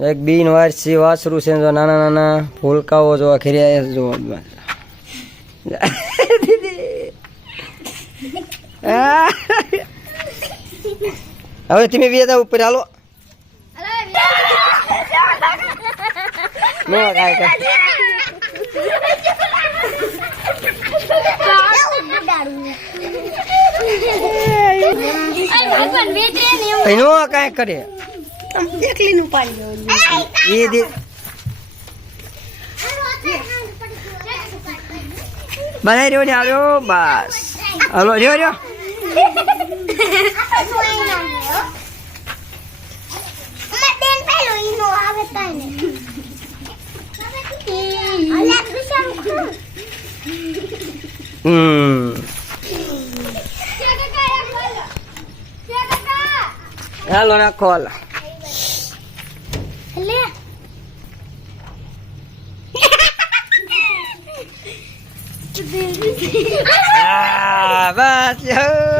એક બિન વારસી વાસરું છે જો નાના નાના ફૂલકાઓ જોવા ખીર્યા જો. હવે તમે બે જાવ ઉપર હાલો. કાંઈ કરે. એકલી નું પાડી એ દે બનાવી રહ્યો ને આવ્યો બસ. હલો રહ્યો રહ્યો હાલો નાખો હાલો ah, bas, you.